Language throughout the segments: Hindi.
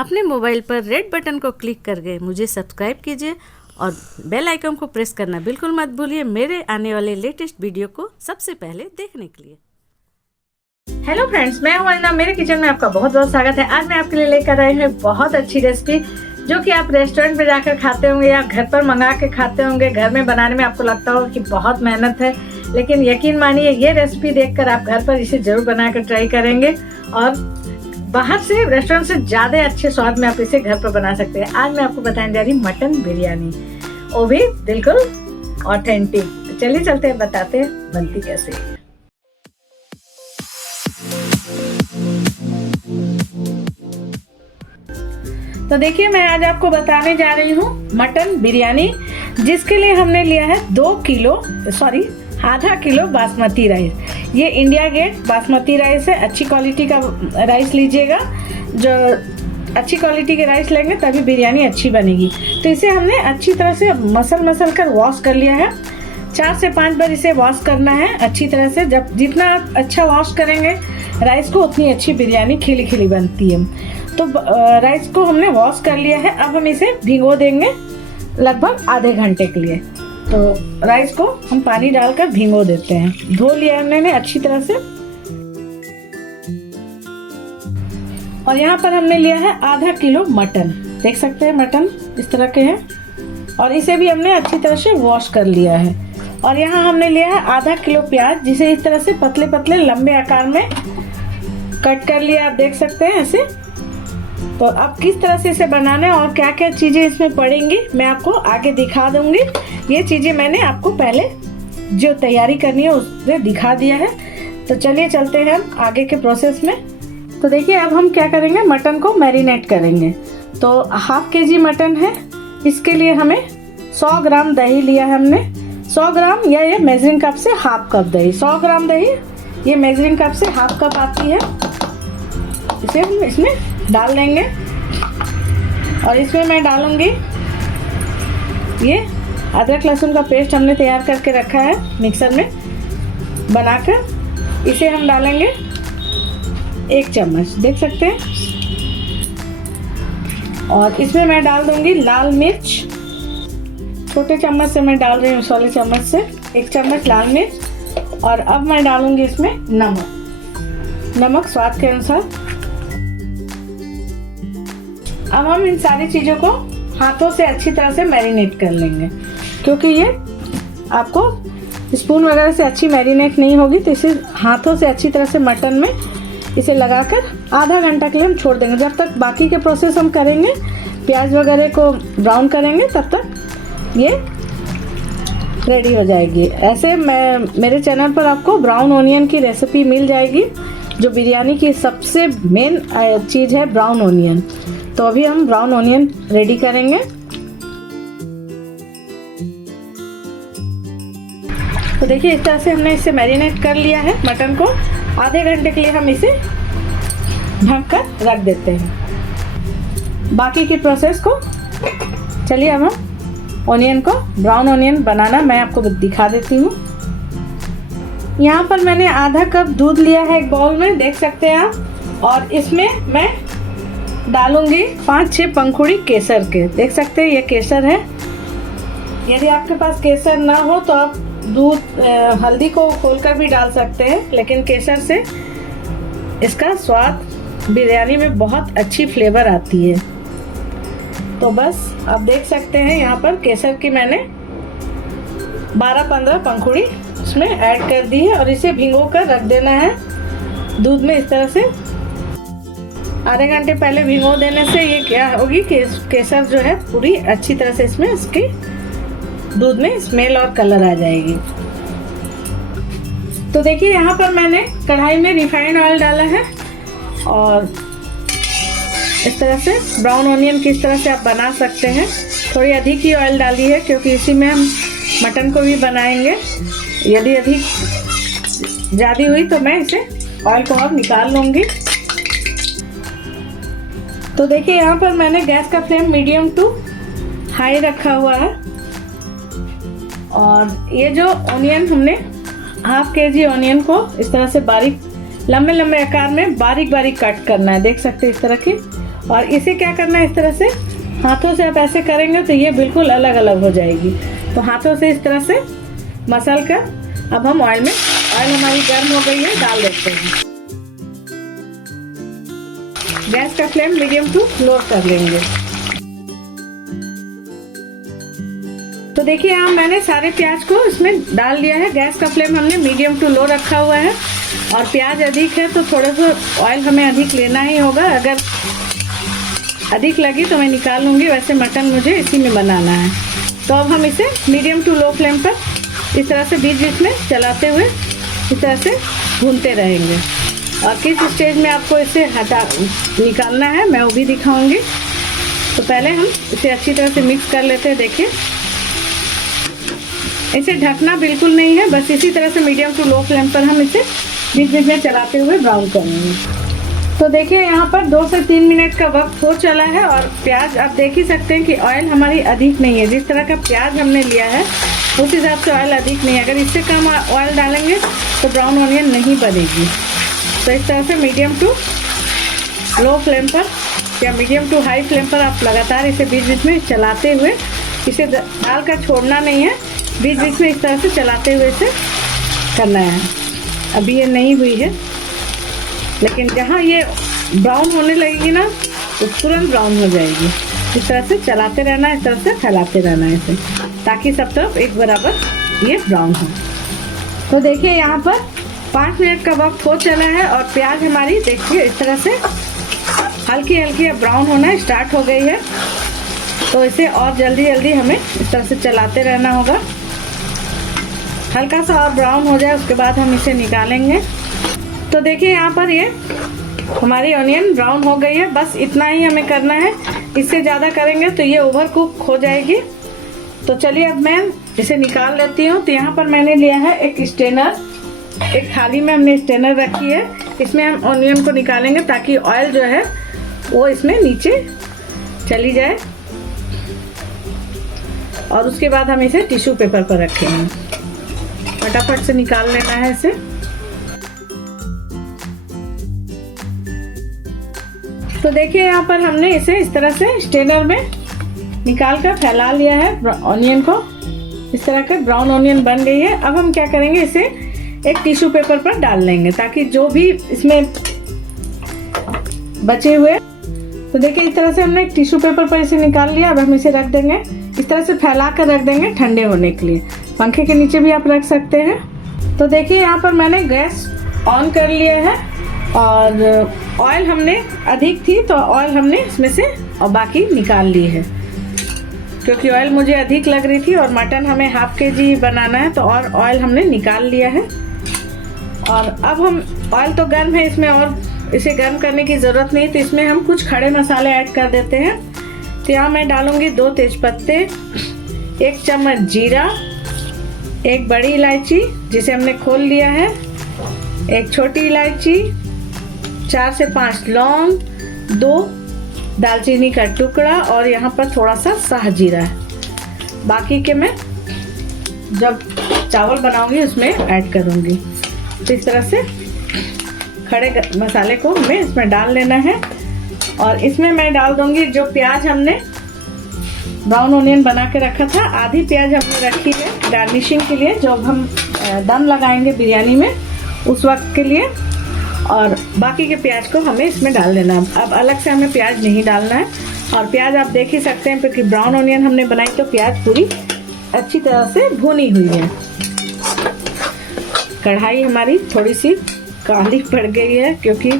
अपने मोबाइल पर रेड बटन को क्लिक करके मुझे सब्सक्राइब कीजिए और बेल आइकन को प्रेस करना बिल्कुल मत भूलिए मेरे आने वाले लेटेस्ट वीडियो को सबसे पहले देखने के लिए। हेलो फ्रेंड्स, मैं हूं अन्ना। मेरे किचन में आपका बहुत बहुत स्वागत है। आज मैं आपके लिए लेकर आई हूं बहुत अच्छी रेसिपी जो कि आप रेस्टोरेंट पे जाकर खाते होंगे या घर पर मंगा के खाते होंगे। घर में बनाने में आपको लगता होगा कि बहुत मेहनत है, लेकिन यकीन मानिए ये रेसिपी देखकर आप घर पर इसे जरूर बनाकर ट्राई करेंगे और बाहर से रेस्टोरेंट से ज़्यादा अच्छे स्वाद में आप इसे घर पर बना सकते हैं। आज मैं आपको बताने जा रही हूँ मटन बिरयानी, वो भी बिल्कुल ऑथेंटिक। तो चलिए चलते हैं, बताते हैं बनती कैसे। तो देखिए, मैं आज आपको बताने जा रही हूँ मटन बिरयानी, जिसके लिए हमने लिया है आधा किलो बासमती राइस। ये इंडिया गेट बासमती राइस है। अच्छी क्वालिटी का राइस लीजिएगा, जो अच्छी क्वालिटी के राइस लेंगे तभी बिरयानी अच्छी बनेगी। तो इसे हमने अच्छी तरह से मसल कर वॉश कर लिया है। 4 से 5 बार इसे वॉश करना है अच्छी तरह से। जब जितना आप अच्छा वॉश करेंगे राइस को, उतनी अच्छी बिरयानी खिली खिली बनती है। तो राइस को हमने वॉश कर लिया है। अब हम इसे भिगो देंगे लगभग आधे घंटे के लिए। तो राइस को हम पानी डालकर भिगो देते हैं। धो लिया हमने अच्छी तरह से। और यहाँ पर हमने लिया है आधा किलो मटन। देख सकते हैं मटन इस तरह के हैं, और इसे भी हमने अच्छी तरह से वॉश कर लिया है। और यहाँ हमने लिया है आधा किलो प्याज, जिसे इस तरह से पतले पतले लंबे आकार में कट कर लिया। आप देख सकते हैं ऐसे। तो अब किस तरह से इसे बनाना है और क्या क्या चीज़ें इसमें पड़ेंगी मैं आपको आगे दिखा दूंगी। ये चीज़ें मैंने आपको पहले जो तैयारी करनी है उसमें दिखा दिया है। तो चलिए चलते हैं हम आगे के प्रोसेस में। तो देखिए, अब हम क्या करेंगे, मटन को मैरिनेट करेंगे। तो हाफ के जी मटन है, इसके लिए हमें 100 ग्राम दही लिया है हमने। 100 ग्राम या ये मेजरिंग कप से हाफ कप दही। 100 ग्राम दही ये मेजरिंग कप से हाफ कप आती है। इसे हम इसमें डाल देंगे और इसमें मैं डालूंगी ये अदरक लहसुन का पेस्ट हमने तैयार करके रखा है मिक्सर में बनाकर। इसे हम डालेंगे 1 चम्मच, देख सकते हैं। और इसमें मैं डाल दूंगी लाल मिर्च। छोटे चम्मच से मैं डाल रही हूँ, इस वाले चम्मच से 1 चम्मच लाल मिर्च। और अब मैं डालूंगी इसमें नमक स्वाद के अनुसार। अब हम इन सारी चीज़ों को हाथों से अच्छी तरह से मैरिनेट कर लेंगे, क्योंकि ये आपको स्पून वगैरह से अच्छी मैरिनेट नहीं होगी। तो इसे हाथों से अच्छी तरह से मटन में इसे लगाकर आधा घंटा के लिए हम छोड़ देंगे। जब तक बाकी के प्रोसेस हम करेंगे, प्याज वगैरह को ब्राउन करेंगे, तब तक ये रेडी हो जाएगी। ऐसे मेरे चैनल पर आपको ब्राउन ओनियन की रेसिपी मिल जाएगी, जो बिरयानी की सबसे मेन चीज़ है ब्राउन ओनियन। तो अभी हम ब्राउन ओनियन रेडी करेंगे। तो देखिए, इस तरह से हमने इसे मैरिनेट कर लिया है मटन को। आधे घंटे के लिए हम इसे ढक कर रख देते हैं। बाकी की प्रोसेस को चलिए अब हम ओनियन को, ब्राउन ओनियन बनाना मैं आपको दिखा देती हूँ। यहाँ पर मैंने आधा कप दूध लिया है एक बाउल में, देख सकते हैं आप। और इसमें मैं डालूंगी 5-6 पंखुड़ी केसर के। देख सकते हैं ये केसर है। यदि आपके पास केसर ना हो तो आप दूध हल्दी को खोलकर भी डाल सकते हैं, लेकिन केसर से इसका स्वाद बिरयानी में बहुत अच्छी फ्लेवर आती है। तो बस आप देख सकते हैं यहाँ पर केसर की मैंने 12-15 पंखुड़ी उसमें ऐड कर दी है। और इसे भिगो कर रख देना है दूध में। इस तरह से आधे घंटे पहले भिगो देने से ये क्या होगी कि केसर जो है पूरी अच्छी तरह से इसमें इसकी दूध में स्मेल और कलर आ जाएगी। तो देखिए, यहाँ पर मैंने कढ़ाई में रिफाइंड ऑयल डाला है। और इस तरह से ब्राउन ओनियन किस तरह से आप बना सकते हैं, थोड़ी अधिक ही ऑयल डाली है, क्योंकि इसी में हम मटन को भी बनाएंगे। यदि अधिक ज़्यादा हुई तो मैं इसे ऑयल को और निकाल लूँगी। तो देखिए, यहाँ पर मैंने गैस का फ्लेम मीडियम टू हाई रखा हुआ है। और ये जो ओनियन हमने हाफ केजी ओनियन को इस तरह से बारीक लंबे लंबे आकार में बारीक बारीक कट करना है, देख सकते हैं इस तरह की। और इसे क्या करना है, इस तरह से हाथों से आप ऐसे करेंगे तो ये बिल्कुल अलग अलग हो जाएगी। तो हाथों से इस तरह से मसल कर अब हम ऑयल हमारी गर्म हो गई है, डाल देते हैं। गैस का फ्लेम मीडियम टू लो कर लेंगे। तो देखिए यहाँ मैंने सारे प्याज को इसमें डाल दिया है। गैस का फ्लेम हमने मीडियम टू लो रखा हुआ है और प्याज अधिक है तो थोड़ा सा ऑयल हमें अधिक लेना ही होगा। अगर अधिक लगी तो मैं निकाल लूँगी, वैसे मटन मुझे इसी में बनाना है। तो अब हम इसे मीडियम टू लो फ्लेम पर इस तरह से बीच बीच में चलाते हुए इस तरह से भूनते रहेंगे। और किस स्टेज में आपको इसे निकालना है मैं वो भी दिखाऊंगी। तो पहले हम इसे अच्छी तरह से मिक्स कर लेते हैं। देखिए इसे ढकना बिल्कुल नहीं है, बस इसी तरह से मीडियम टू लो फ्लेम पर हम इसे बीच बीच में चलाते हुए ब्राउन करेंगे। तो देखिए यहाँ पर 2 से 3 मिनट का वक्त हो चला है और प्याज आप देख ही सकते हैं कि ऑयल हमारी अधिक नहीं है। जिस तरह का प्याज हमने लिया है उस हिसाब से ऑयल अधिक नहीं है। अगर इससे कम ऑयल डालेंगे तो ब्राउन ऑनियन नहीं बनेगी। तो इस तरह से मीडियम टू लो फ्लेम पर या मीडियम टू हाई फ्लेम पर आप लगातार इसे बीच बीच में चलाते हुए, इसे डाल कर छोड़ना नहीं है, बीच बीच में इस तरह से चलाते हुए इसे करना है। अभी ये नहीं हुई है, लेकिन जहाँ ये ब्राउन होने लगेगी ना तो तुरंत ब्राउन हो जाएगी। इस तरह से चलाते रहना है, इस तरह से फैलाते रहना है इसे, ताकि सब तरफ एक बराबर ये ब्राउन हो। तो देखिए यहाँ पर 5 मिनट का वक्त हो चला है और प्याज हमारी देखिए इस तरह से हल्की हल्की अब ब्राउन होना स्टार्ट हो गई है। तो इसे और जल्दी जल्दी हमें इस तरह से चलाते रहना होगा। हल्का सा और ब्राउन हो जाए उसके बाद हम इसे निकालेंगे। तो देखिए यहाँ पर ये हमारी ऑनियन ब्राउन हो गई है, बस इतना ही हमें करना है। इससे ज़्यादा करेंगे तो ये ओवर कुक हो जाएगी। तो चलिए अब मैं इसे निकाल लेती हूँ। तो यहाँ पर मैंने लिया है एक स्ट्रेनर, एक थाली में हमने स्ट्रेनर रखी है। इसमें हम ऑनियन को निकालेंगे ताकि ऑयल जो है वो इसमें नीचे चली जाए और उसके बाद हम इसे टिश्यू पेपर पर रखेंगे। फटाफट से निकाल लेना है इसे। तो देखिए यहाँ पर हमने इसे इस तरह से स्ट्रेनर में निकाल कर फैला लिया है ऑनियन को। इस तरह का ब्राउन ऑनियन बन गई है। अब हम क्या करेंगे, इसे एक टिश्यू पेपर पर डाल लेंगे ताकि जो भी इसमें बचे हुए, तो देखिए इस तरह से हमने एक टिश्यू पेपर पर इसे निकाल लिया। अब हम इसे रख देंगे, इस तरह से फैला कर रख देंगे ठंडे होने के लिए। पंखे के नीचे भी आप रख सकते हैं। तो देखिए यहाँ पर मैंने गैस ऑन कर लिया है और ऑयल हमने अधिक थी तो ऑयल हमने इसमें से और बाकी निकाल ली है, क्योंकि ऑयल मुझे अधिक लग रही थी और मटन हमें ½ kg बनाना है तो और ऑयल हमने निकाल लिया है। और अब हम ऑयल तो गर्म है, इसमें और इसे गर्म करने की ज़रूरत नहीं, तो इसमें हम कुछ खड़े मसाले ऐड कर देते हैं। तो यहाँ मैं डालूँगी 2 तेज़पत्ते, 1 चम्मच जीरा, 1 बड़ी इलायची जिसे हमने खोल लिया है, 1 छोटी इलायची, 4 से 5 लौंग, 2 दालचीनी का टुकड़ा और यहाँ पर थोड़ा सा साहजीरा है। बाकी के मैं जब चावल बनाऊंगी उसमें ऐड करूंगी। तो इस तरह से खड़े मसाले को हमें इसमें डाल लेना है और इसमें मैं डाल दूंगी जो प्याज हमने ब्राउन ऑनियन बना के रखा था। आधी प्याज हमने रखी है गार्निशिंग के लिए, जब हम दम लगाएंगे बिरयानी में उस वक्त के लिए, और बाकी के प्याज को हमें इसमें डाल देना। अब अलग से हमें प्याज नहीं डालना है। और प्याज आप देख ही सकते हैं क्योंकि ब्राउन ऑनियन हमने बनाई तो प्याज पूरी अच्छी तरह से भुनी हुई है। कढ़ाई हमारी थोड़ी सी काली पड़ गई है क्योंकि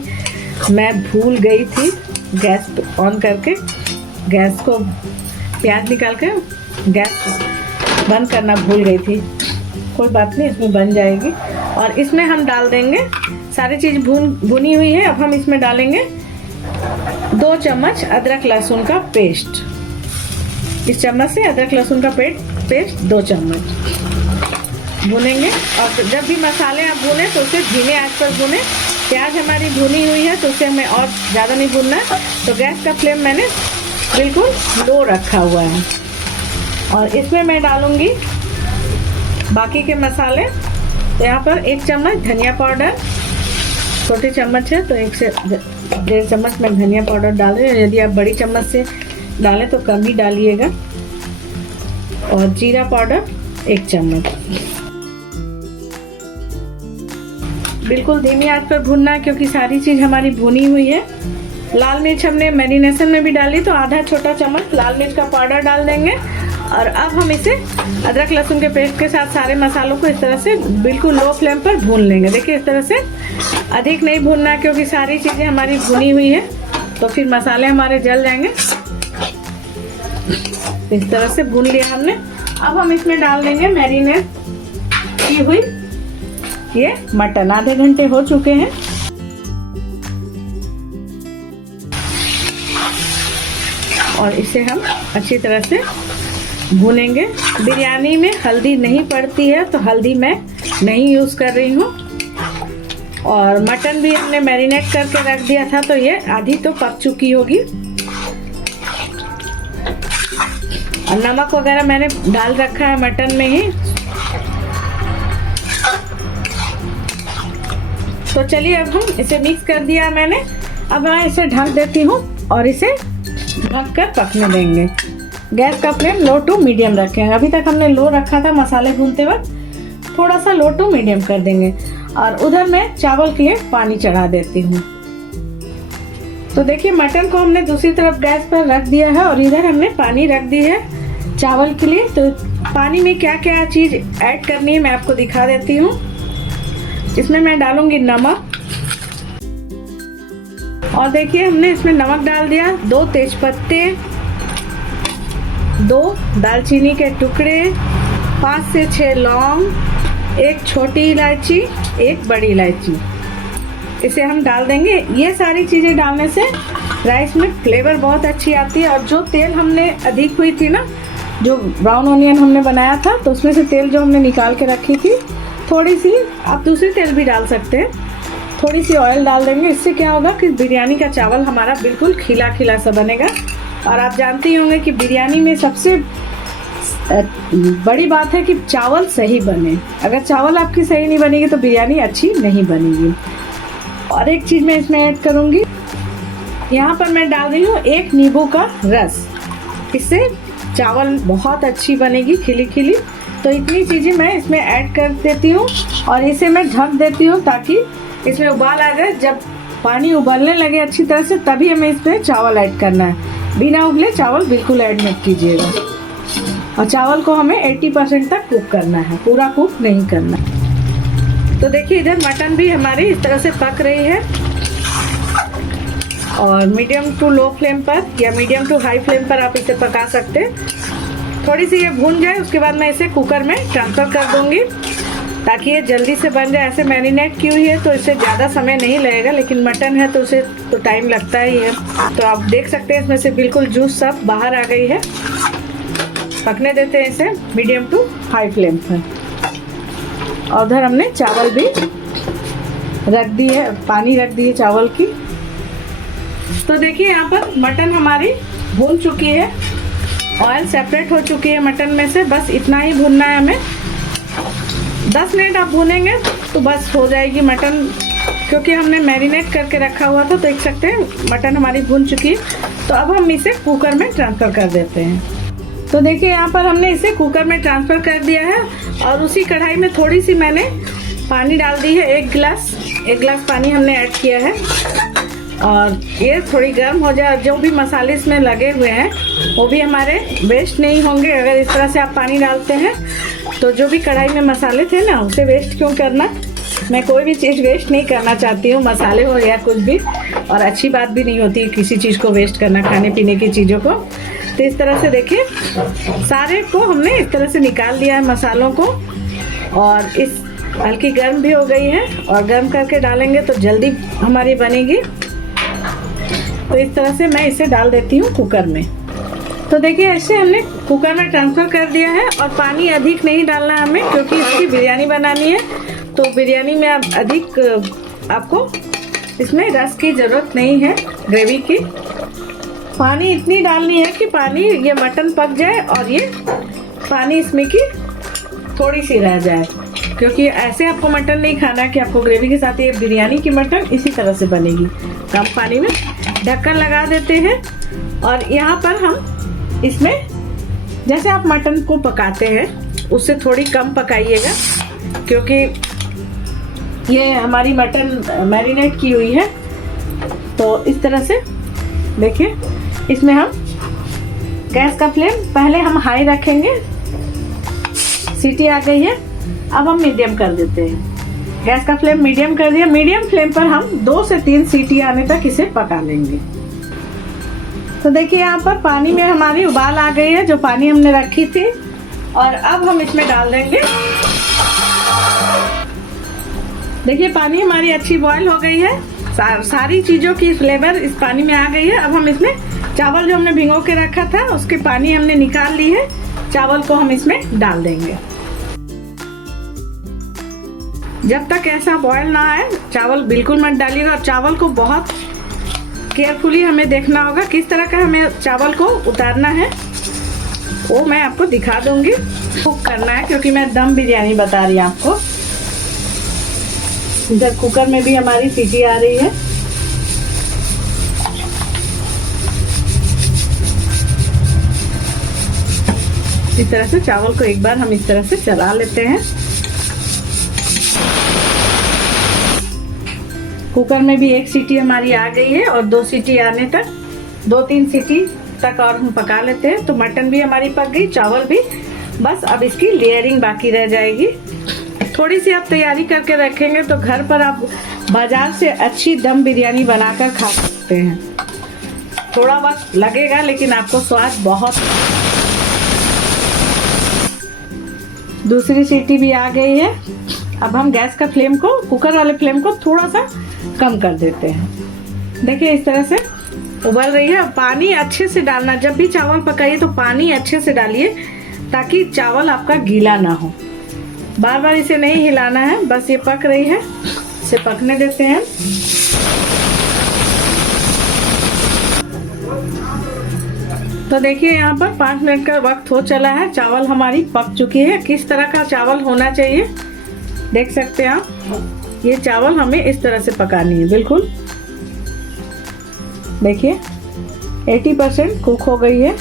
मैं भूल गई थी गैस ऑन करके, गैस को प्याज निकाल के गैस बंद करना भूल गई थी। कोई बात नहीं, इसमें बन जाएगी। और इसमें हम डाल देंगे, सारी चीज़ भुनी हुई है। अब हम इसमें डालेंगे 2 चम्मच अदरक लहसुन का पेस्ट। इस चम्मच से अदरक लहसुन का पेस्ट 2 चम्मच भुनेंगे। और जब भी मसाले आप भुने तो उसे धीमे आंच पर भुने। प्याज हमारी भुनी हुई है तो उसे हमें और ज़्यादा नहीं भुनना है। तो गैस का फ्लेम मैंने बिल्कुल लो रखा हुआ है। और इसमें मैं डालूँगी बाकी के मसाले। तो यहाँ पर 1 चम्मच धनिया पाउडर, छोटे चम्मच है तो 1 से 1.5 चम्मच मैं धनिया पाउडर डाल रही हूँ। यदि आप बड़ी चम्मच से डालें तो कम ही डालिएगा। और जीरा पाउडर 1 चम्मच। बिल्कुल धीमी आंच पर भूनना है क्योंकि सारी चीज़ हमारी भुनी हुई है। लाल मिर्च हमने मैरिनेशन में भी डाली तो आधा छोटा चम्मच लाल मिर्च का पाउडर डाल देंगे। और अब हम इसे अदरक लहसुन के पेस्ट के साथ सारे मसालों को इस तरह से बिल्कुल लो फ्लेम पर भून लेंगे। देखिए इस तरह से अधिक नहीं भूनना क्योंकि सारी चीज़ें हमारी भुनी हुई है तो फिर मसाले हमारे जल जाएंगे। इस तरह से भून लिया हमने। अब हम इसमें डाल देंगे मैरिनेट की हुई ये मटन। आधे घंटे हो चुके हैं। और इसे हम अच्छी तरह से भूनेंगे। बिरयानी में हल्दी नहीं पड़ती है तो हल्दी मैं नहीं यूज़ कर रही हूँ। और मटन भी हमने मैरिनेट करके रख दिया था तो ये आधी तो पक चुकी होगी। और नमक वगैरह मैंने डाल रखा है मटन में ही। तो चलिए अब हम इसे मिक्स कर दिया मैंने। अब मैं इसे ढक देती हूँ और इसे ढक कर पकने देंगे। गैस का फ्लेम लो टू मीडियम रखेंगे। अभी तक हमने लो रखा था मसाले भूनते वक्त, थोड़ा सा लो टू मीडियम कर देंगे। और उधर मैं चावल के लिए पानी चढ़ा देती हूँ। तो देखिए मटन को हमने दूसरी तरफ गैस पर रख दिया है और इधर हमने पानी रख दी है चावल के लिए। तो पानी में क्या क्या चीज़ ऐड करनी है मैं आपको दिखा देती हूँ। इसमें मैं डालूंगी नमक। और देखिए हमने इसमें नमक डाल दिया, 2 तेजपत्ते, 2 दालचीनी के टुकड़े, 5 से 6 लौंग, 1 छोटी इलायची, 1 बड़ी इलायची। इसे हम डाल देंगे। ये सारी चीज़ें डालने से राइस में फ्लेवर बहुत अच्छी आती है। और जो तेल हमने अधिक हुई थी ना, जो ब्राउन ऑनियन हमने बनाया था तो उसमें से तेल जो हमने निकाल के रखी थी, थोड़ी सी आप दूसरी तेल भी डाल सकते हैं, थोड़ी सी ऑयल डाल देंगे। इससे क्या होगा कि बिरयानी का चावल हमारा बिल्कुल खिला खिला सा बनेगा। और आप जानते ही होंगे कि बिरयानी में सबसे बड़ी बात है कि चावल सही बने। अगर चावल आपकी सही नहीं बनेगी तो बिरयानी अच्छी नहीं बनेगी। और एक चीज़ मैं इसमें ऐड करूँगी, यहाँ पर मैं डाल रही हूँ 1 नींबू का रस। इससे चावल बहुत अच्छी बनेगी, खिली खिली। तो इतनी चीज़ें मैं इसमें ऐड कर देती हूँ और इसे मैं ढक देती हूँ ताकि इसमें उबाल आ जाए। जब पानी उबलने लगे अच्छी तरह से तभी हमें इसमें चावल ऐड करना है। बिना उबले चावल बिल्कुल ऐड मत कीजिएगा। और चावल को हमें 80% तक कुक करना है, पूरा कुक नहीं करना। तो देखिए इधर मटन भी हमारी इस तरह से पक रही है। और मीडियम टू लो फ्लेम पर या मीडियम टू हाई फ्लेम पर आप इसे पका सकते हैं। थोड़ी सी ये भून जाए उसके बाद मैं इसे कुकर में ट्रांसफ़र कर दूंगी ताकि ये जल्दी से बन जाए। ऐसे मैरिनेट की हुई है तो इससे ज़्यादा समय नहीं लगेगा, लेकिन मटन है तो उसे तो टाइम लगता ही है। तो आप देख सकते हैं इसमें से बिल्कुल जूस सब बाहर आ गई है। पकने देते हैं इसे मीडियम टू हाई फ्लेम पर। और उधर हमने चावल भी रख दी है, पानी रख दी है चावल की। तो देखिए यहाँ पर मटन हमारी भून चुकी है, ऑयल सेपरेट हो चुकी है मटन में से। बस इतना ही भूनना है हमें। 10 मिनट आप भूनेंगे तो बस हो जाएगी मटन, क्योंकि हमने मैरिनेट करके रखा हुआ था। तो देख सकते हैं मटन हमारी भून चुकी है। तो अब हम इसे कुकर में ट्रांसफ़र कर देते हैं। तो देखिए यहाँ पर हमने इसे कुकर में ट्रांसफ़र कर दिया है। और उसी कढ़ाई में थोड़ी सी मैंने पानी डाल दी है, 1 गिलास पानी हमने ऐड किया है। और ये थोड़ी गर्म हो जाए। जो भी मसाले इसमें लगे हुए हैं वो भी हमारे वेस्ट नहीं होंगे अगर इस तरह से आप पानी डालते हैं। तो जो भी कढ़ाई में मसाले थे ना, उसे वेस्ट क्यों करना। मैं कोई भी चीज़ वेस्ट नहीं करना चाहती हूँ, मसाले हो या कुछ भी। और अच्छी बात भी नहीं होती किसी चीज़ को वेस्ट करना, खाने पीने की चीज़ों को। तो इस तरह से देखिए सारे को हमने इस तरह से निकाल लिया है मसालों को। और इस हल्की गर्म भी हो गई है और गर्म करके डालेंगे तो जल्दी हमारी बनेगी। तो इस तरह से मैं इसे डाल देती हूँ कुकर में। तो देखिए ऐसे हमने कुकर में ट्रांसफ़र कर दिया है। और पानी अधिक नहीं डालना हमें, क्योंकि इसकी बिरयानी बनानी है। तो बिरयानी में आप अधिक आपको इसमें रस की ज़रूरत नहीं है, ग्रेवी की। पानी इतनी डालनी है कि पानी ये मटन पक जाए और ये पानी इसमें की थोड़ी सी रह जाए। क्योंकि ऐसे आपको मटन नहीं खाना है कि आपको ग्रेवी के साथ, ये बिरयानी की मटन इसी तरह से बनेगी। कम पानी में ढक्कन लगा देते हैं और यहाँ पर हम इसमें, जैसे आप मटन को पकाते हैं उससे थोड़ी कम पकाइएगा, क्योंकि ये हमारी मटन मैरिनेट की हुई है। तो इस तरह से देखिए, इसमें हम गैस का फ्लेम पहले हम हाई रखेंगे। सीटी आ गई है, अब हम मीडियम कर देते हैं। गैस का फ्लेम मीडियम कर दिया। मीडियम फ्लेम पर हम 2 से 3 सीटी आने तक इसे पका लेंगे। तो देखिए यहाँ पर पानी में हमारी उबाल आ गई है, जो पानी हमने रखी थी, और अब हम इसमें डाल देंगे। देखिए पानी हमारी अच्छी बॉईल हो गई है, सारी चीज़ों की फ्लेवर इस पानी में आ गई है। अब हम इसमें चावल जो हमने भिगो के रखा था उसके पानी हमने निकाल ली है, चावल को हम इसमें डाल देंगे। जब तक ऐसा बॉयल ना आए चावल बिल्कुल मत डालिएगा, और चावल को बहुत केयरफुली हमें देखना होगा किस तरह का हमें चावल को उतारना है, वो मैं आपको दिखा दूंगी। कुक करना है क्योंकि मैं दम बिरयानी बता रही हूँ आपको। इधर कुकर में भी हमारी सीटी आ रही है। इस तरह से चावल को एक बार हम इस तरह से चला लेते हैं। कुकर में भी 1 सीटी हमारी आ गई है और 2 सीटी आने तक, 2-3 सीटी तक और हम पका लेते हैं। तो मटन भी हमारी पक गई, चावल भी, बस अब इसकी लेयरिंग बाकी रह जाएगी। थोड़ी सी आप तैयारी करके रखेंगे तो घर पर आप बाजार से अच्छी दम बिरयानी बनाकर खा सकते हैं। थोड़ा वक्त लगेगा लेकिन आपको स्वाद बहुत। दूसरी सीटी भी आ गई है। अब हम गैस का फ्लेम को, कुकर वाले फ्लेम को थोड़ा सा कम कर देते हैं। देखिए इस तरह से उबल रही है। पानी अच्छे से डालना, जब भी चावल पकाइए तो पानी अच्छे से डालिए ताकि चावल आपका गीला ना हो। बार बार इसे नहीं हिलाना है, बस ये पक रही है, इसे पकने देते हैं। तो देखिए यहाँ पर 5 मिनट का वक्त हो चला है, चावल हमारी पक चुकी है। किस तरह का चावल होना चाहिए देख सकते हैं आप। ये चावल हमें इस तरह से पकानी है, बिल्कुल देखिए 80% कुक हो गई है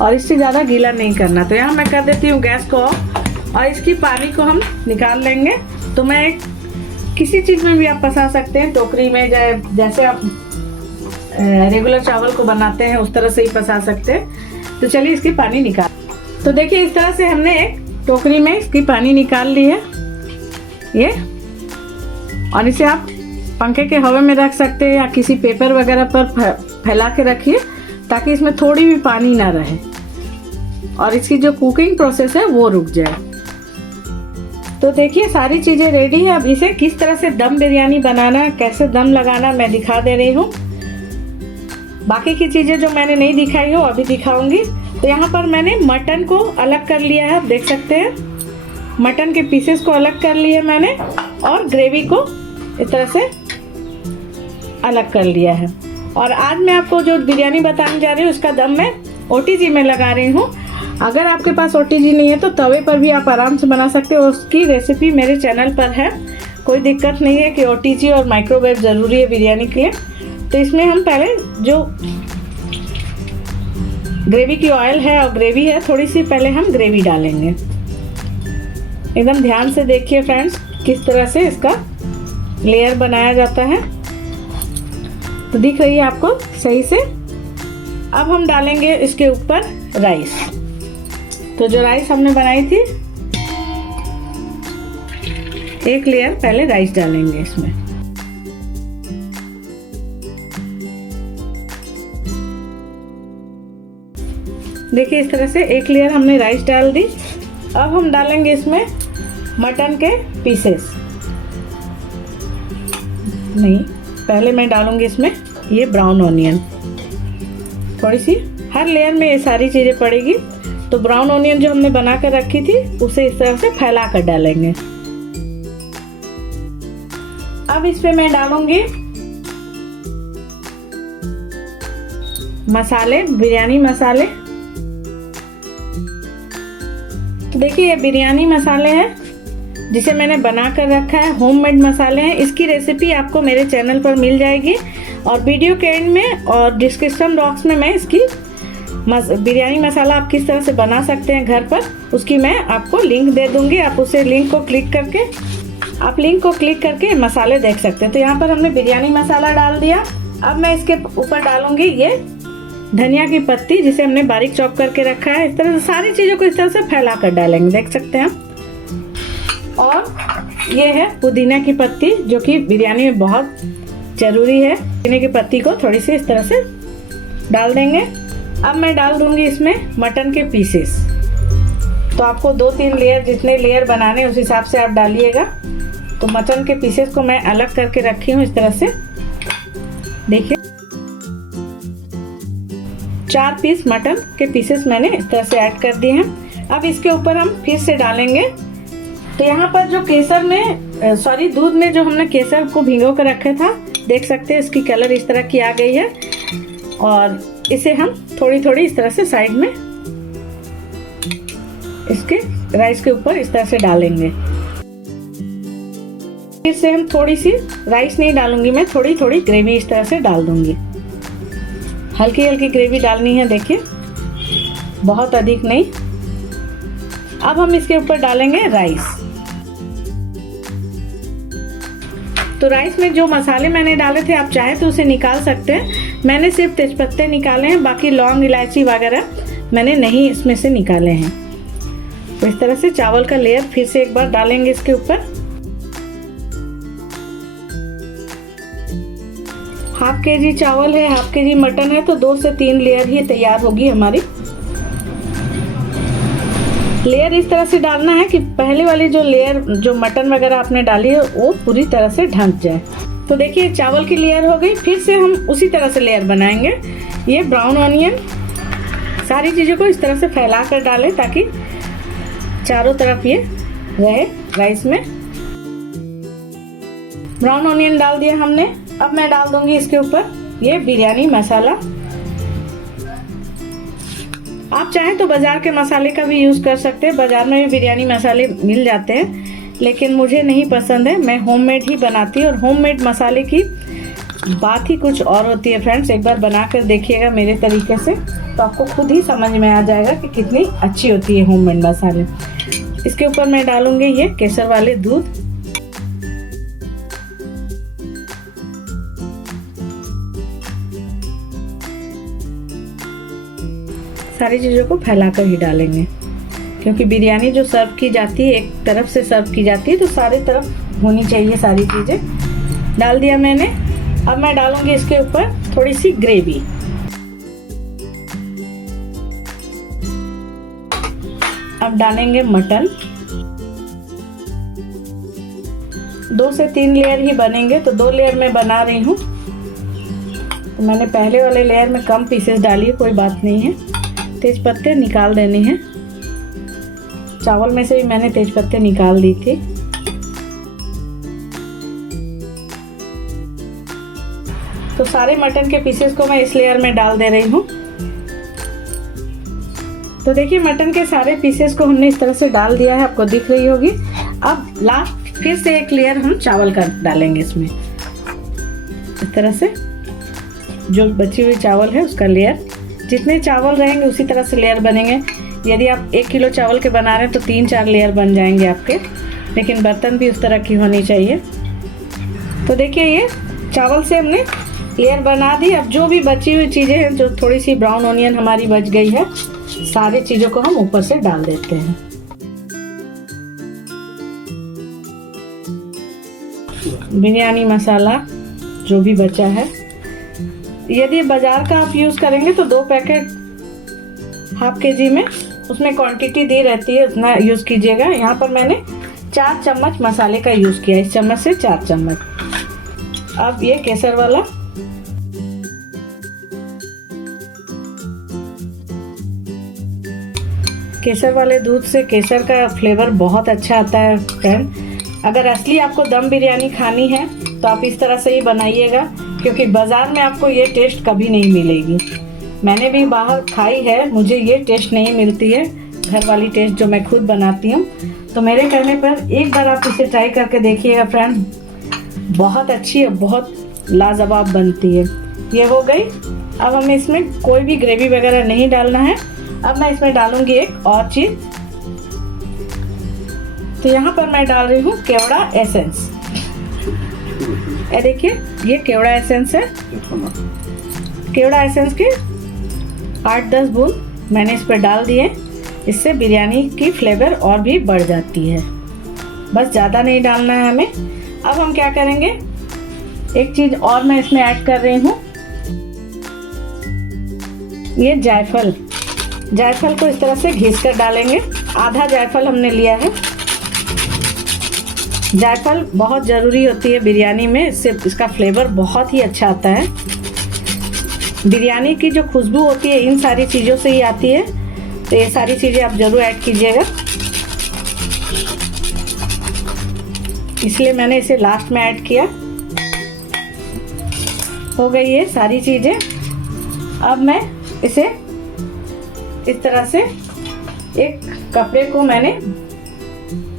और इससे ज़्यादा गीला नहीं करना। तो यहाँ मैं कर देती हूँ गैस को ऑफ और इसकी पानी को हम निकाल लेंगे। तो मैं एक किसी चीज़ में भी आप पसा सकते हैं, टोकरी में, जैसे आप रेगुलर चावल को बनाते हैं उस तरह से ही पसा सकते हैं। तो चलिए इसकी पानी निकाल। तो देखिए इस तरह से हमने एक टोकरी में इसकी पानी निकाल ली है ये, और इसे आप पंखे के हवा में रख सकते हैं या किसी पेपर वगैरह पर फैला के रखिए ताकि इसमें थोड़ी भी पानी ना रहे और इसकी जो कुकिंग प्रोसेस है वो रुक जाए। तो देखिए सारी चीज़ें रेडी है। अब इसे किस तरह से दम बिरयानी बनाना, कैसे दम लगाना मैं दिखा दे रही हूँ। बाकी की चीज़ें जो मैंने नहीं दिखाई हो अभी दिखाऊंगी। तो यहाँ पर मैंने मटन को अलग कर लिया है, आप देख सकते हैं मटन के पीसेस को अलग कर लिया मैंने और ग्रेवी को इस तरह से अलग कर लिया है। और आज मैं आपको जो बिरयानी बताने जा रही हूँ उसका दम मैं OTG में लगा रही हूँ। अगर आपके पास OTG नहीं है तो तवे पर भी आप आराम से बना सकते हो। उसकी रेसिपी मेरे चैनल पर है, कोई दिक्कत नहीं है कि OTG और माइक्रोवेव ज़रूरी है बिरयानी के लिए। तो इसमें हम पहले जो ग्रेवी की ऑयल है और ग्रेवी है थोड़ी सी, पहले हम ग्रेवी डालेंगे। एकदम ध्यान से देखिए फ्रेंड्स किस तरह से इसका लेयर बनाया जाता है। तो दिख रही है आपको सही से। अब हम डालेंगे इसके ऊपर राइस। तो जो राइस हमने बनाई थी, एक लेयर पहले राइस डालेंगे इसमें। देखिए इस तरह से एक लेयर हमने राइस डाल दी। अब हम डालेंगे इसमें मटन के पीसेस। नहीं, पहले मैं डालूंगी इसमें ये ब्राउन ऑनियन, थोड़ी सी हर लेयर में ये सारी चीज़ें पड़ेगी। तो ब्राउन ऑनियन जो हमने बना कर रखी थी उसे इस तरह से फैला कर डालेंगे। अब इस पे मैं डालूंगी मसाले, बिरयानी मसाले। तो देखिए ये बिरयानी मसाले हैं जिसे मैंने बना कर रखा है, होममेड मसाले हैं। इसकी रेसिपी आपको मेरे चैनल पर मिल जाएगी और वीडियो के एंड में और डिस्क्रिप्शन बॉक्स में मैं इसकी बिरयानी मसाला आप किस तरह से बना सकते हैं घर पर, उसकी मैं आपको लिंक दे दूंगी। आप उसे लिंक को क्लिक करके मसाले देख सकते हैं। तो यहाँ पर हमने बिरयानी मसाला डाल दिया। अब मैं इसके ऊपर डालूंगी ये धनिया की पत्ती, जिसे हमने बारीक चॉप करके रखा है। इस तरह से सारी चीज़ों को इस तरह से फैला कर डालेंगे, देख सकते हैं। और ये है पुदीना की पत्ती, जो कि बिरयानी में बहुत ज़रूरी है। पुदीने की पत्ती को थोड़ी सी इस तरह से डाल देंगे। अब मैं डाल दूंगी इसमें मटन के पीसेस। तो आपको 2-3 लेयर, जितने लेयर बनाने उस हिसाब से आप डालिएगा। तो मटन के पीसेस को मैं अलग करके रखी हूँ इस तरह से, देखिए 4 पीस मटन के पीसेस मैंने इस तरह से ऐड कर दिए हैं। अब इसके ऊपर हम फिर से डालेंगे। तो यहाँ पर जो दूध में जो हमने केसर को भिगो कर रखा था, देख सकते हैं इसकी कलर इस तरह की आ गई है। और इसे हम थोड़ी थोड़ी इस तरह से साइड में इसके राइस के ऊपर इस तरह से डालेंगे। फिर से हम थोड़ी सी, राइस नहीं डालूंगी मैं, थोड़ी थोड़ी ग्रेवी इस तरह से डाल दूंगी। हल्की हल्की ग्रेवी डालनी है, देखिए, बहुत अधिक नहीं। अब हम इसके ऊपर डालेंगे राइस। तो राइस में जो मसाले मैंने डाले थे, आप चाहे तो उसे निकाल सकते हैं। मैंने सिर्फ तेजपत्ते निकाले हैं, बाकी लौंग इलायची वगैरह मैंने नहीं इसमें से निकाले हैं। तो इस तरह से चावल का लेयर फिर से एक बार डालेंगे इसके ऊपर। हाफ केजी चावल है, हाफ केजी मटन है, तो 2 से 3 लेयर ही तैयार होगी हमारी। लेयर इस तरह से डालना है कि पहले वाली जो लेयर जो मटन वगैरह आपने डाली है वो पूरी तरह से ढक जाए। तो देखिए चावल की लेयर हो गई। फिर से हम उसी तरह से लेयर बनाएंगे। ये ब्राउन ऑनियन, सारी चीज़ों को इस तरह से फैला कर डालें ताकि चारों तरफ ये रहे राइस में। ब्राउन ऑनियन डाल दिया हमने। अब मैं डाल दूंगी इसके ऊपर ये बिरयानी मसाला। आप चाहें तो बाजार के मसाले का भी यूज़ कर सकते हैं। बाजार में भी बिरयानी मसाले मिल जाते हैं, लेकिन मुझे नहीं पसंद है। मैं होममेड ही बनाती हूँ और होममेड मसाले की बात ही कुछ और होती है फ्रेंड्स। एक बार बना कर देखिएगा मेरे तरीके से, तो आपको खुद ही समझ में आ जाएगा कि कितनी अच्छी होती है होममेड मसाले। इसके ऊपर मैं डालूंगी ये केसर वाले दूध। सारी चीज़ों को फैलाकर ही डालेंगे, क्योंकि बिरयानी जो सर्व की जाती है एक तरफ से सर्व की जाती है, तो सारी तरफ होनी चाहिए सारी चीज़ें। डाल दिया मैंने। अब मैं डालूंगी इसके ऊपर थोड़ी सी ग्रेवी। अब डालेंगे मटन। 2 से 3 लेयर ही बनेंगे, तो 2 लेयर में बना रही हूँ। तो मैंने पहले वाले लेयर में कम पीसेस डाली है, कोई बात नहीं है। तेज पत्ते निकाल देने हैं। चावल में से भी मैंने तेज पत्ते निकाल दी थी। तो सारे मटन के पीसेस को मैं इस लेयर में डाल दे रही हूँ। तो देखिए मटन के सारे पीसेस को हमने इस तरह से डाल दिया है, आपको दिख रही होगी। अब लास्ट फिर से एक लेयर हम चावल का डालेंगे इसमें। इस तरह से जो बची हुई चावल है उसका लेयर, जितने चावल रहेंगे उसी तरह से लेयर बनेंगे। यदि आप 1 किलो चावल के बना रहे हैं तो 3-4 लेयर बन जाएंगे आपके, लेकिन बर्तन भी उस तरह की होनी चाहिए। तो देखिए ये चावल से हमने लेयर बना दी। अब जो भी बची हुई चीज़ें हैं, जो थोड़ी सी ब्राउन ऑनियन हमारी बच गई है, सारी चीज़ों को हम ऊपर से डाल देते हैं। बिरयानी मसाला जो भी बचा है, यदि बाजार का आप यूज़ करेंगे तो 2 पैकेट हाफ केजी में उसमें क्वांटिटी दी रहती है, उतना यूज़ कीजिएगा। यहाँ पर मैंने 4 चम्मच मसाले का यूज़ किया, इस चम्मच से 4 चम्मच। अब ये केसर वाला, केसर वाले दूध से केसर का फ्लेवर बहुत अच्छा आता है फ्रेंड। अगर असली आपको दम बिरयानी खानी है तो आप इस तरह से ही बनाइएगा, क्योंकि बाज़ार में आपको ये टेस्ट कभी नहीं मिलेगी। मैंने भी बाहर खाई है, मुझे ये टेस्ट नहीं मिलती है, घर वाली टेस्ट जो मैं खुद बनाती हूँ। तो मेरे कहने पर एक बार आप इसे ट्राई करके देखिएगा फ्रेंड, बहुत अच्छी और बहुत लाजवाब बनती है। ये हो गई। अब हमें इसमें कोई भी ग्रेवी वगैरह नहीं डालना है। अब मैं इसमें डालूंगी एक और चीज़। तो यहाँ पर मैं डाल रही हूँ केवड़ा एसेंस। ये देखिए, ये केवड़ा एसेंस है। केवड़ा एसेंस के 8-10 बूंद मैंने इस पर डाल दिए। इससे बिरयानी की फ्लेवर और भी बढ़ जाती है। बस ज़्यादा नहीं डालना है हमें। अब हम क्या करेंगे, एक चीज़ और मैं इसमें ऐड कर रही हूँ, ये जायफल। जायफल को इस तरह से घिस कर डालेंगे। आधा जायफल हमने लिया है। जायफल बहुत ज़रूरी होती है बिरयानी में, इससे इसका फ्लेवर बहुत ही अच्छा आता है। बिरयानी की जो खुशबू होती है इन सारी चीज़ों से ही आती है, तो ये सारी चीज़ें आप ज़रूर ऐड कीजिएगा। इसलिए मैंने इसे लास्ट में ऐड किया। हो गई ये सारी चीज़ें। अब मैं इसे इस तरह से एक कपड़े को मैंने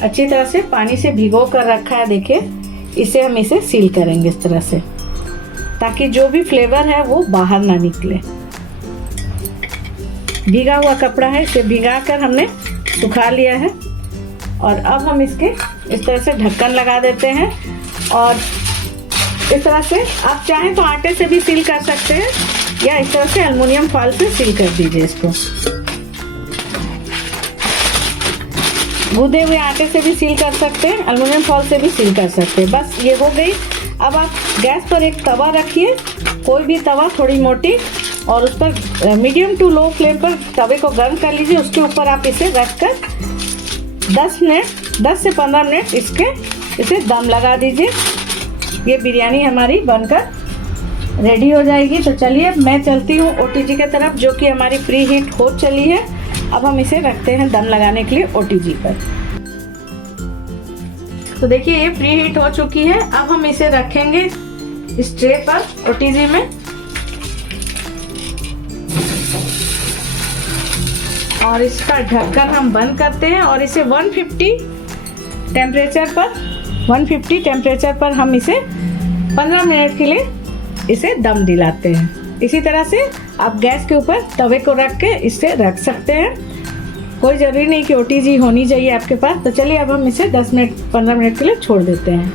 अच्छी तरह से पानी से भिगो कर रखा है। देखिए, इसे हम इसे सील करेंगे इस तरह से, ताकि जो भी फ्लेवर है वो बाहर ना निकले। भीगा हुआ कपड़ा है, इसे भिगा कर हमने सुखा लिया है। और अब हम इसके इस तरह से ढक्कन लगा देते हैं। और इस तरह से आप चाहें तो आटे से भी सील कर सकते हैं, या इस तरह से एल्युमिनियम फॉइल से सील कर दीजिए इसको। गूंदे हुए आटे से भी सील कर सकते हैं, एल्युमिनियम फॉइल से भी सील कर सकते हैं। बस ये हो गई। अब आप गैस पर एक तवा रखिए, कोई भी तवा, थोड़ी मोटी, और उस पर मीडियम टू लो फ्लेम पर तवे को गर्म कर लीजिए। उसके ऊपर आप इसे रखकर 10 से 15 मिनट इसे दम लगा दीजिए। ये बिरयानी हमारी बनकर रेडी हो जाएगी। तो चलिए मैं चलती हूँ ओटीजी की तरफ, जो कि हमारी प्री हीट हो चली है। अब हम इसे रखते हैं दम लगाने के लिए ओटीजी पर। तो देखिए, ये प्री हीट हो चुकी है। अब हम इसे रखेंगे इस ट्रे पर ओटीजी में, और इसका ढक्कन हम बंद करते हैं और इसे 150 टेम्परेचर पर हम इसे 15 मिनट के लिए इसे दम दिलाते हैं। इसी तरह से आप गैस के ऊपर तवे को रख के इसे रख सकते हैं। कोई ज़रूरी नहीं कि ओटीजी होनी चाहिए आपके पास। तो चलिए अब हम इसे 15 मिनट के लिए छोड़ देते हैं।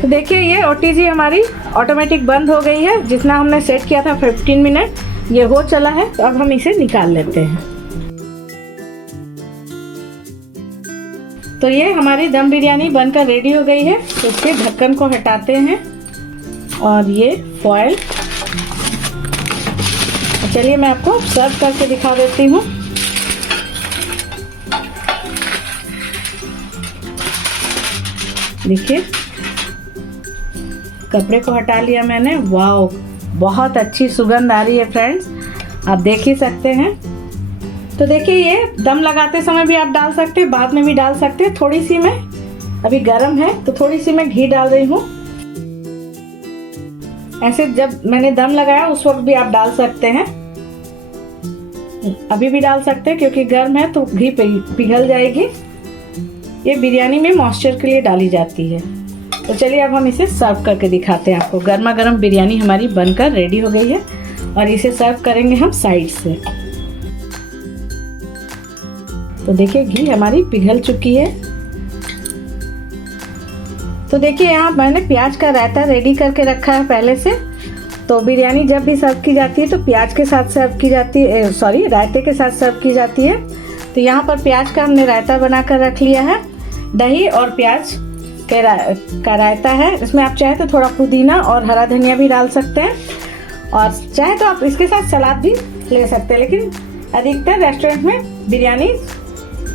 तो देखिए, ये ओटीजी हमारी ऑटोमेटिक बंद हो गई है। जितना हमने सेट किया था 15 मिनट, ये हो चला है। तो अब हम इसे निकाल लेते हैं। तो ये हमारी दम बिरयानी बनकर रेडी हो गई है। तो इसके ढक्कन को हटाते हैं और ये फॉयल, चलिए मैं आपको सर्व करके दिखा देती हूँ। देखिए, कपड़े को हटा लिया मैंने। वाओ, बहुत अच्छी सुगंध आ रही है फ्रेंड्स, आप देख ही सकते हैं। तो देखिए, ये दम लगाते समय भी आप डाल सकते हैं, बाद में भी डाल सकते हैं। थोड़ी सी मैं, अभी गर्म है तो थोड़ी सी मैं घी डाल रही हूँ। ऐसे जब मैंने दम लगाया उस वक्त भी आप डाल सकते हैं, अभी भी डाल सकते हैं, क्योंकि गर्म है तो घी पिघल जाएगी। ये बिरयानी में मॉइस्चर के लिए डाली जाती है। तो चलिए अब हम इसे सर्व करके दिखाते हैं आपको। गर्मा गर्म बिरयानी हमारी बनकर रेडी हो गई है और इसे सर्व करेंगे हम साइड से। तो देखिए, घी हमारी पिघल चुकी है। तो देखिए, यहाँ मैंने प्याज का रायता रेडी करके रखा है पहले से। तो बिरयानी जब भी सर्व की जाती है तो प्याज के साथ सर्व की जाती है, रायते के साथ सर्व की जाती है। तो यहाँ पर प्याज का हमने रायता बनाकर रख लिया है। दही और प्याज का रायता है। इसमें आप चाहे तो थोड़ा पुदीना और हरा धनिया भी डाल सकते हैं, और चाहे तो आप इसके साथ सलाद भी ले सकते हैं। लेकिन अधिकतर रेस्टोरेंट में बिरयानी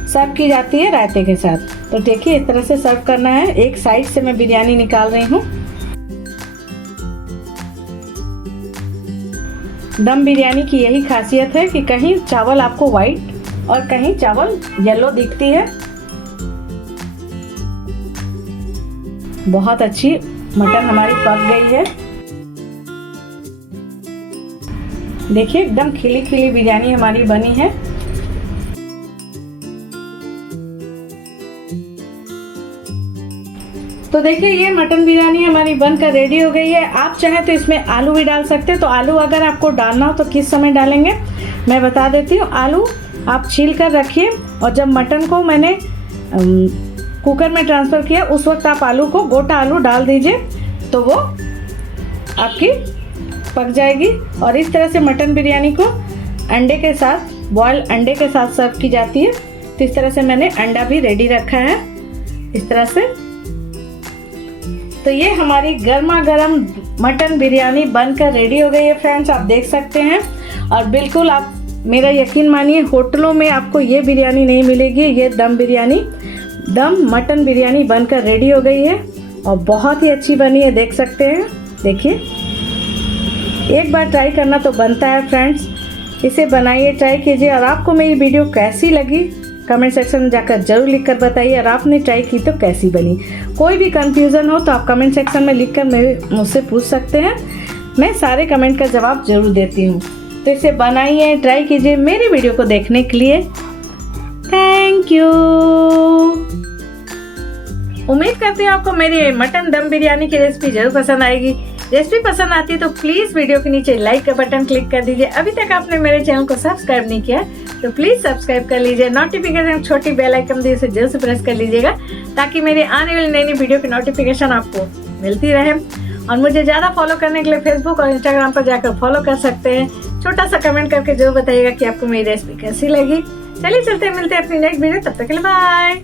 सर्व की जाती है रायते के साथ। तो देखिए, इस तरह से सर्व करना है। एक साइड से मैं बिरयानी निकाल रही हूँ। दम बिरयानी की यही खासियत है कि कहीं चावल आपको वाइट और कहीं चावल येलो दिखती है। बहुत अच्छी मटन हमारी पक गई है। देखिए, एकदम खिली खिली बिरयानी हमारी बनी है। तो देखिए ये मटन बिरयानी हमारी बनकर रेडी हो गई है। आप चाहें तो इसमें आलू भी डाल सकते हैं। तो आलू अगर आपको डालना हो तो किस समय डालेंगे मैं बता देती हूँ। आलू आप छील कर रखिए और जब मटन को मैंने कुकर में ट्रांसफ़र किया उस वक्त आप आलू को गोटा आलू डाल दीजिए तो वो आपकी पक जाएगी। और इस तरह से मटन बिरयानी को अंडे के साथ, बॉयल अंडे के साथ सर्व की जाती है। तो इस तरह से मैंने अंडा भी रेडी रखा है इस तरह से। तो ये हमारी गर्मा गर्म मटन बिरयानी बनकर रेडी हो गई है फ्रेंड्स, आप देख सकते हैं। और बिल्कुल आप मेरा यकीन मानिए होटलों में आपको ये बिरयानी नहीं मिलेगी। ये दम बिरयानी, दम मटन बिरयानी बनकर रेडी हो गई है और बहुत ही अच्छी बनी है, देख सकते हैं। देखिए एक बार ट्राई करना तो बनता है फ्रेंड्स, इसे बनाइए, ट्राई कीजिए। और आपको मेरी वीडियो कैसी लगी कमेंट सेक्शन में जाकर जरूर लिखकर बताइए। और आपने ट्राई की तो कैसी बनी। कोई भी कंफ्यूजन हो तो आप कमेंट सेक्शन में लिखकर मुझसे पूछ सकते हैं, मैं सारे कमेंट का जवाब जरूर देती हूँ। तो इसे बनाइए, ट्राई कीजिए। मेरी वीडियो को देखने के लिए थैंक यू। उम्मीद करती हूँ आपको मेरी मटन दम बिरयानी की रेसिपी जरूर पसंद आएगी। रेसिपी पसंद आती है तो प्लीज़ वीडियो के नीचे लाइक का बटन क्लिक कर दीजिए। अभी तक आपने मेरे चैनल को सब्सक्राइब नहीं किया तो प्लीज़ सब्सक्राइब कर लीजिए। नोटिफिकेशन छोटी बेल आइकन दी, उसे जल्द से प्रेस कर लीजिएगा ताकि मेरे आने वाली नई नई वीडियो की नोटिफिकेशन आपको मिलती रहे। और मुझे ज़्यादा फॉलो करने के लिए फेसबुक और इंस्टाग्राम पर जाकर फॉलो कर सकते हैं। छोटा सा कमेंट करके जरूर बताइएगा कि आपको मेरी रेसिपी कैसी लगी। चलिए चलते मिलते हैं अपनी नेक्स्ट वीडियो, तब तक के लिए बाय।